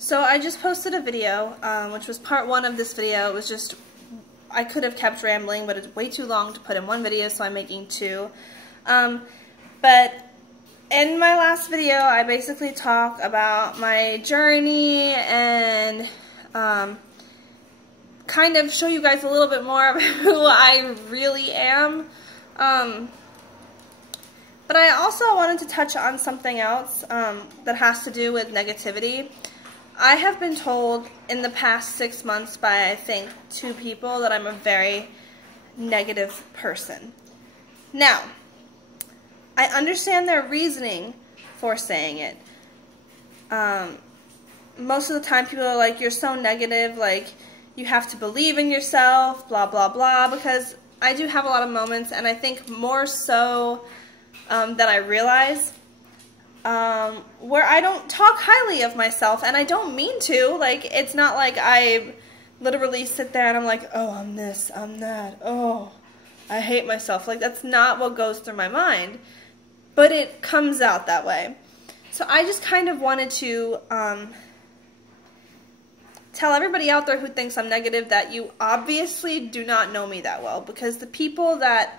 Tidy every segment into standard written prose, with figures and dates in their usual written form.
So I just posted a video, which was part one of this video. It was just, I could have kept rambling, but it's way too long to put in one video, so I'm making two. But in my last video, I basically talk about my journey and kind of show you guys a little bit more of who I really am. But I also wanted to touch on something else that has to do with negativity. I have been told in the past 6 months by, I think, 2 people that I'm a very negative person. Now, I understand their reasoning for saying it. Most of the time people are like, you're so negative, like, you have to believe in yourself, blah, blah, blah, because I do have a lot of moments, and I think more so than I realize, where I don't talk highly of myself, and I don't mean to. Like, it's not like I literally sit there and I'm like, oh, I'm this, I'm that, oh, I hate myself. Like, that's not what goes through my mind, but it comes out that way. So I just kind of wanted to tell everybody out there who thinks I'm negative that you obviously do not know me that well, because the people that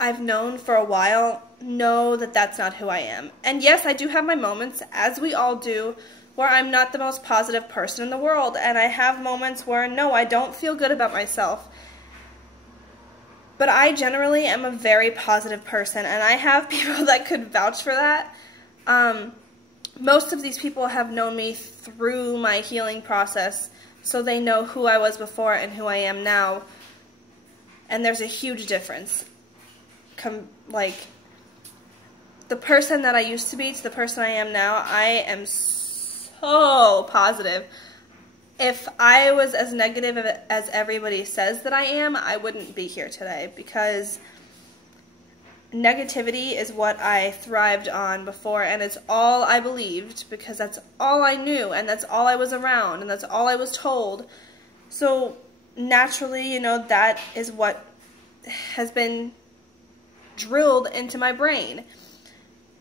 I've known for a while know that that's not who I am. And yes, I do have my moments, as we all do, where I'm not the most positive person in the world, and I have moments where, no, I don't feel good about myself. But I generally am a very positive person, and I have people that could vouch for that. Most of these people have known me through my healing process, so they know who I was before and who I am now, and there's a huge difference. Like, the person that I used to be to the person I am now, I am so positive. If I was as negative as everybody says that I am, I wouldn't be here today, because negativity is what I thrived on before, and it's all I believed, because that's all I knew, and that's all I was around, and that's all I was told. So naturally, you know, that is what has been drilled into my brain.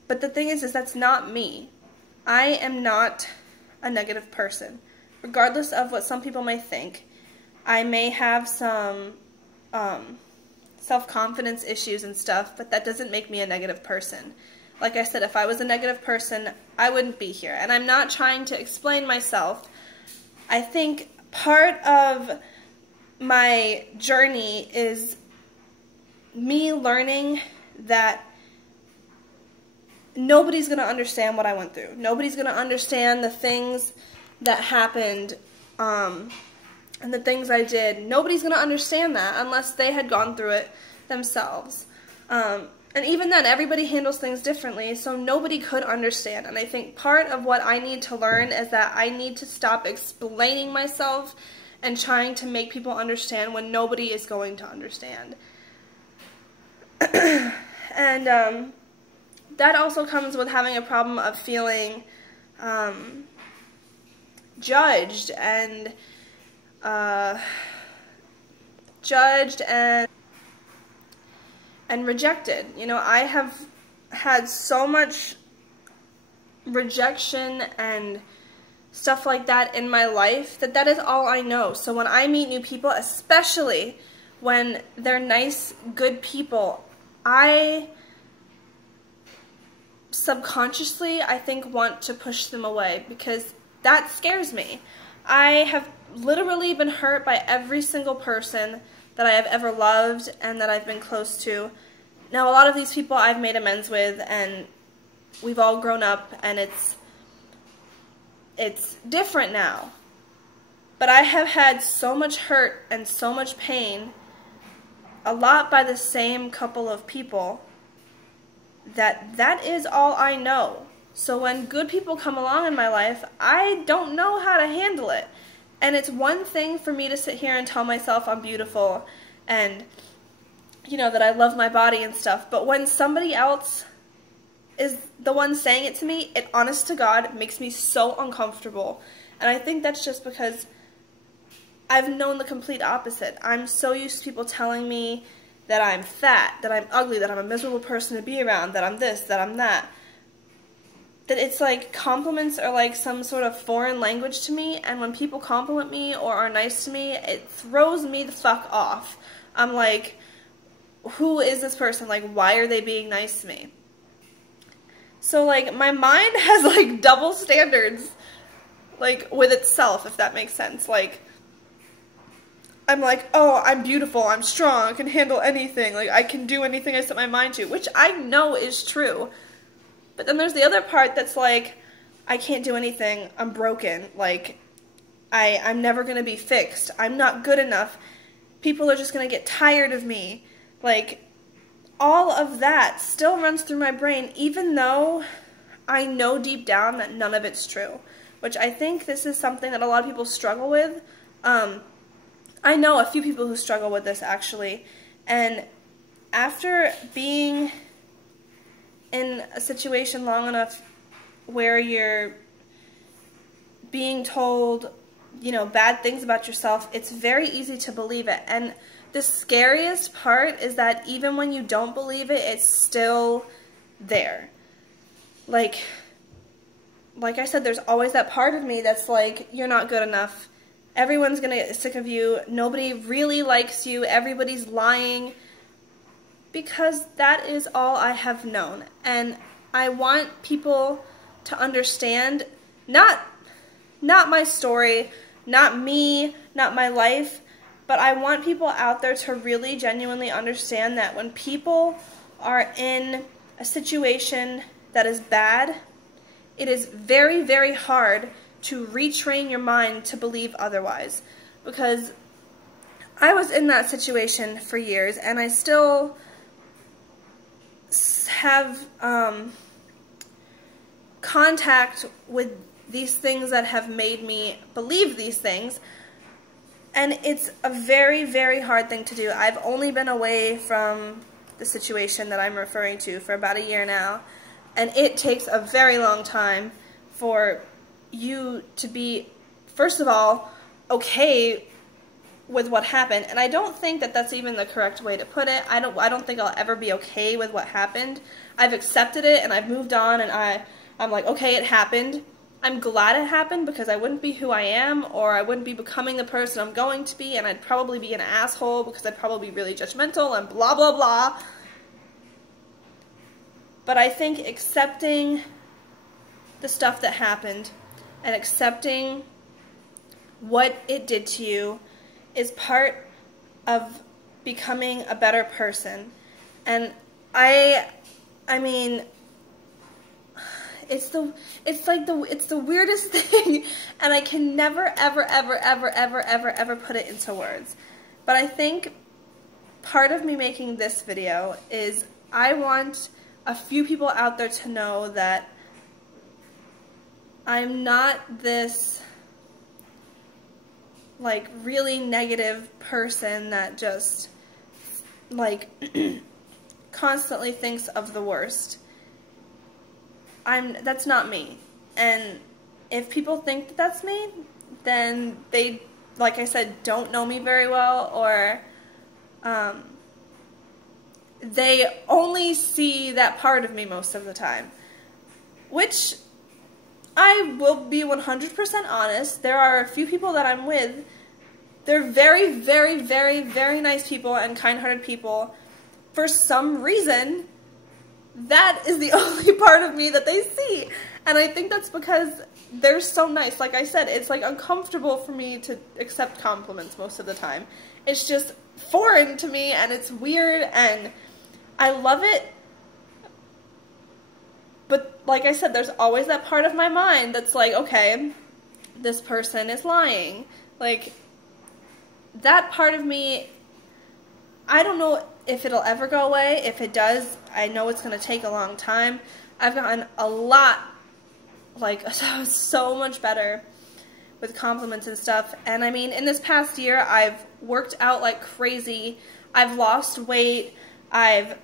But the thing is that's not me. I am not a negative person. Regardless of what some people may think, I may have some self-confidence issues and stuff, but that doesn't make me a negative person. Like I said, if I was a negative person, I wouldn't be here. And I'm not trying to explain myself. I think part of my journey is me learning that nobody's going to understand what I went through. Nobody's going to understand the things that happened and the things I did. Nobody's going to understand that unless they had gone through it themselves. And even then, everybody handles things differently, so nobody could understand. And I think part of what I need to learn is that I need to stop explaining myself and trying to make people understand when nobody is going to understand. And that also comes with having a problem of feeling judged and rejected. You know, I have had so much rejection and stuff like that in my life that is all I know. So when I meet new people, especially when they're nice, good people, I subconsciously, I think, want to push them away, because that scares me. I have literally been hurt by every single person that I have ever loved and that I've been close to. Now, a lot of these people I've made amends with, and we've all grown up, and it's different now. But I have had so much hurt and so much pain, a lot by the same couple of people, that is all I know. So when good people come along in my life, I don't know how to handle it. And it's one thing for me to sit here and tell myself I'm beautiful and, you know, that I love my body and stuff. But when somebody else is the one saying it to me, it, honest to God, makes me so uncomfortable. And I think that's just because I've known the complete opposite. I'm so used to people telling me that I'm fat, that I'm ugly, that I'm a miserable person to be around, that I'm this, that I'm that. that it's like compliments are like some sort of foreign language to me, and when people compliment me or are nice to me, it throws me the fuck off. I'm like, who is this person? Like, why are they being nice to me? So, like, my mind has, like, double standards, like, with itself, if that makes sense. Like, I'm like, oh, I'm beautiful, I'm strong, I can handle anything, like, I can do anything I set my mind to, which I know is true. But then there's the other part that's like, I can't do anything, I'm broken, like, I'm never gonna be fixed, I'm not good enough, people are just gonna get tired of me, like, all of that still runs through my brain, even though I know deep down that none of it's true, which I think this is something that a lot of people struggle with. I know a few people who struggle with this, actually, and after being in a situation long enough where you're being told, you know, bad things about yourself, it's very easy to believe it. And the scariest part is that even when you don't believe it, it's still there. Like I said, there's always that part of me that's like, you're not good enough. Everyone's gonna get sick of you. Nobody really likes you. Everybody's lying. Because that is all I have known. And I want people to understand, not my story, not me, not my life, but I want people out there to really genuinely understand that when people are in a situation that is bad, it is very, very hard to retrain your mind to believe otherwise. Because I was in that situation for years, and I still have contact with these things that have made me believe these things. And it's a very, very hard thing to do. I've only been away from the situation that I'm referring to for about a year now, and it takes a very long time for you to be, first of all, okay with what happened. And I don't think that that's even the correct way to put it. I don't think I'll ever be okay with what happened. I've accepted it and I've moved on, and I'm like, okay, it happened. I'm glad it happened because I wouldn't be who I am, or I wouldn't be becoming the person I'm going to be, and I'd probably be an asshole because I'd probably be really judgmental and blah, blah, blah. But I think accepting the stuff that happened and accepting what it did to you is part of becoming a better person. And I mean, it's the weirdest thing, and I can never, ever, ever, ever, ever, ever, ever put it into words. But I think part of me making this video is I want a few people out there to know that I'm not this, like, really negative person that just, like, constantly thinks of the worst. That's not me. And if people think that that's me, then they, like I said, don't know me very well, or they only see that part of me most of the time. Which, I will be 100% honest, there are a few people that I'm with, they're very, very, very, very nice people and kind-hearted people. For some reason, that is the only part of me that they see. And I think that's because they're so nice. Like I said, it's like uncomfortable for me to accept compliments most of the time. It's just foreign to me, and it's weird, and I love it. But like I said, there's always that part of my mind that's like, okay, this person is lying. Like, that part of me, I don't know if it'll ever go away. If it does, I know it's going to take a long time. I've gotten a lot, like, so much better with compliments and stuff. And I mean, in this past year, I've worked out like crazy. I've lost weight. I've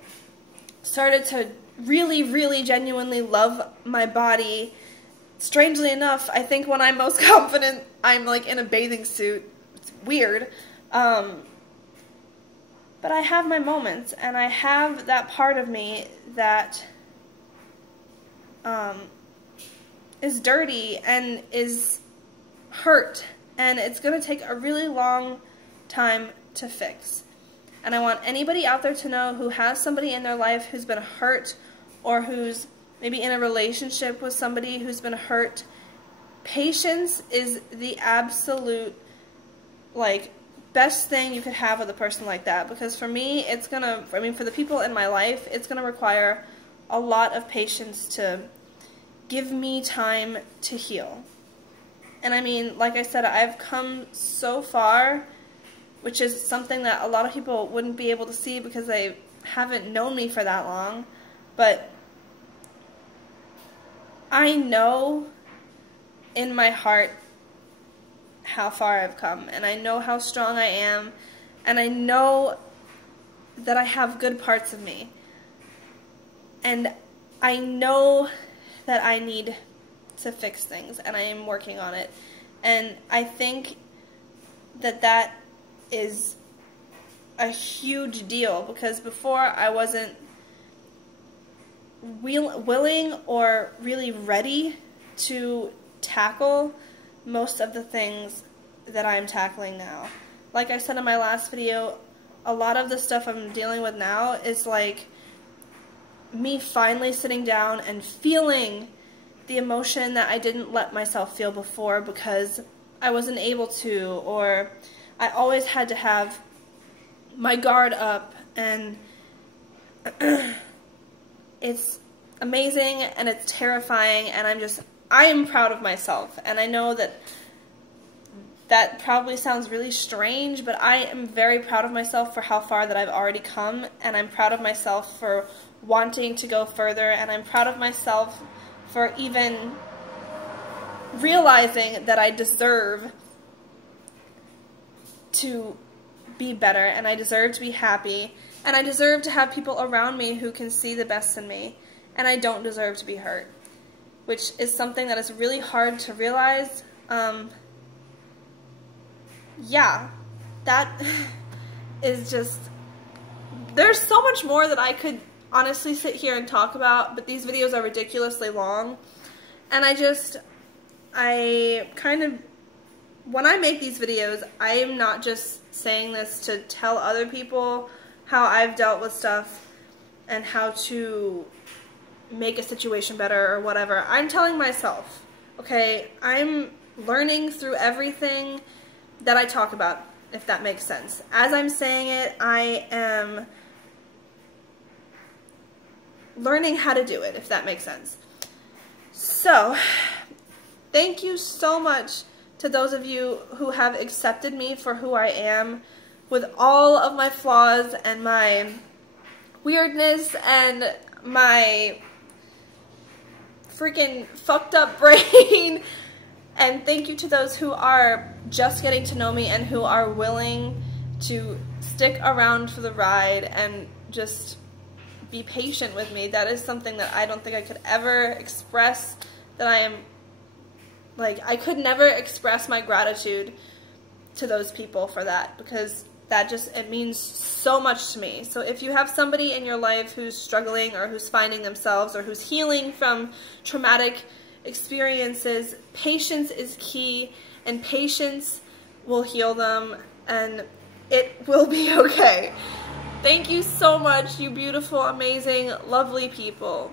started to really, really genuinely love my body. Strangely enough, I think when I'm most confident, I'm like in a bathing suit. It's weird. But I have my moments, and I have that part of me that is dirty and is hurt, and it's going to take a really long time to fix. And I want anybody out there to know who has somebody in their life who's been hurt, or who's maybe in a relationship with somebody who's been hurt. Patience is the absolute, like, best thing you could have with a person like that. Because for me, it's gonna, for the people in my life, it's gonna require a lot of patience to give me time to heal. And I mean, like I said, I've come so far, which is something that a lot of people wouldn't be able to see because they haven't known me for that long. But I know in my heart how far I've come, and I know how strong I am, and I know that I have good parts of me. And I know that I need to fix things, and I am working on it. And I think that that is a huge deal, because before I wasn't willing or really ready to tackle most of the things that I'm tackling now. Like I said in my last video, a lot of the stuff I'm dealing with now is like me finally sitting down and feeling the emotion that I didn't let myself feel before because I wasn't able to, or I always had to have my guard up. And it's amazing and it's terrifying, and I am proud of myself. And I know that that probably sounds really strange, but I am very proud of myself for how far that I've already come, and I'm proud of myself for wanting to go further, and I'm proud of myself for even realizing that I deserve to be better, and I deserve to be happy, and I deserve to have people around me who can see the best in me, and I don't deserve to be hurt, which is something that is really hard to realize. Yeah, that is just, there's so much more that I could honestly sit here and talk about, but these videos are ridiculously long, and I kind of, when I make these videos, I am not just saying this to tell other people how I've dealt with stuff and how to make a situation better or whatever. I'm telling myself, okay, I'm learning through everything that I talk about, if that makes sense. As I'm saying it, I am learning how to do it, if that makes sense. So, thank you so much to those of you who have accepted me for who I am, with all of my flaws and my weirdness and my freaking fucked up brain. And thank you to those who are just getting to know me and who are willing to stick around for the ride and just be patient with me. That is something that I don't think I could ever express, that I am, like, I could never express my gratitude to those people for that, because that just, it means so much to me. So if you have somebody in your life who's struggling, or who's finding themselves, or who's healing from traumatic experiences, patience is key, and patience will heal them, and it will be okay. Thank you so much, you beautiful, amazing, lovely people.